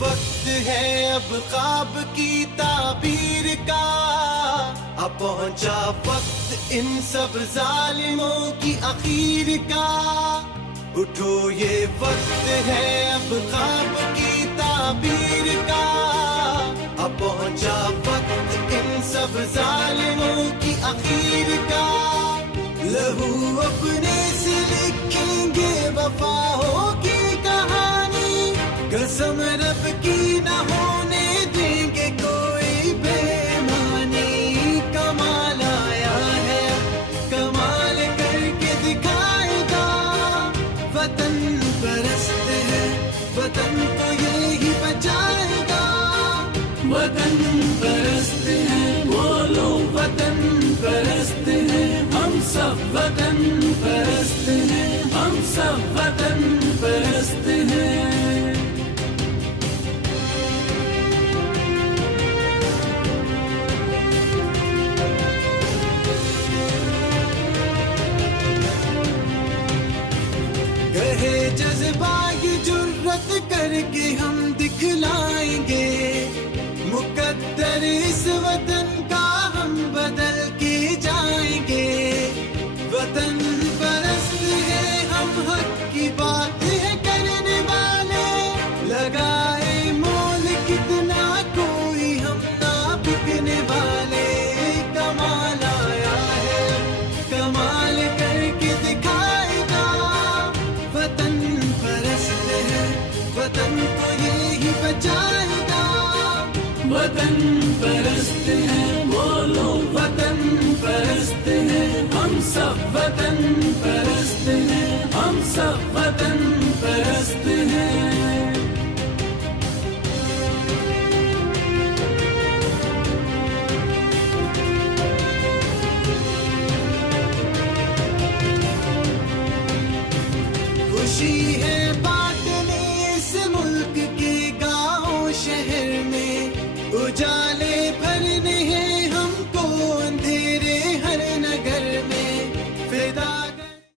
वक्त है अब ख्वाब की ताबीर का, अब पहुंचा वक्त इन सब जालिमों की आखिर का। उठो ये वक्त है अब ख्वाब की ताबीर का, अब पहुंचा वक्त इन सब जालिमों की आखिर का। लहू अपने से लिखेंगे वफाओं की कहानी, कसम रब की न होने देंगे कोई बेईमानी। कमाल आया है कमाल करके दिखाएगा, वतन परस्त है वतन को ये ही बचाएगा। वतन परस्त है वो लोग वतन परस्त है, हम सब वतन परस्त हैं, हम सब वतन परस्त हैं। कहे जज्बा की जुर्रत करके हम दिखलाएंगे, मुकद्दर इस वतन का हम बदल के जाएंगे। वतन परस्त है हम हक की बात है करने वाले, लगाए मोल कितना कोई हम ना बिकने वाले। कमाल आया है कमाल करके दिखाएगा, वतन परस्त है वतन को ये ही बचाएगा। वतन परस्त है वो लोग वतन परस्त है, हम सब वतन परस्त हैं, हम सब वतन परस्त हैं। खुशी है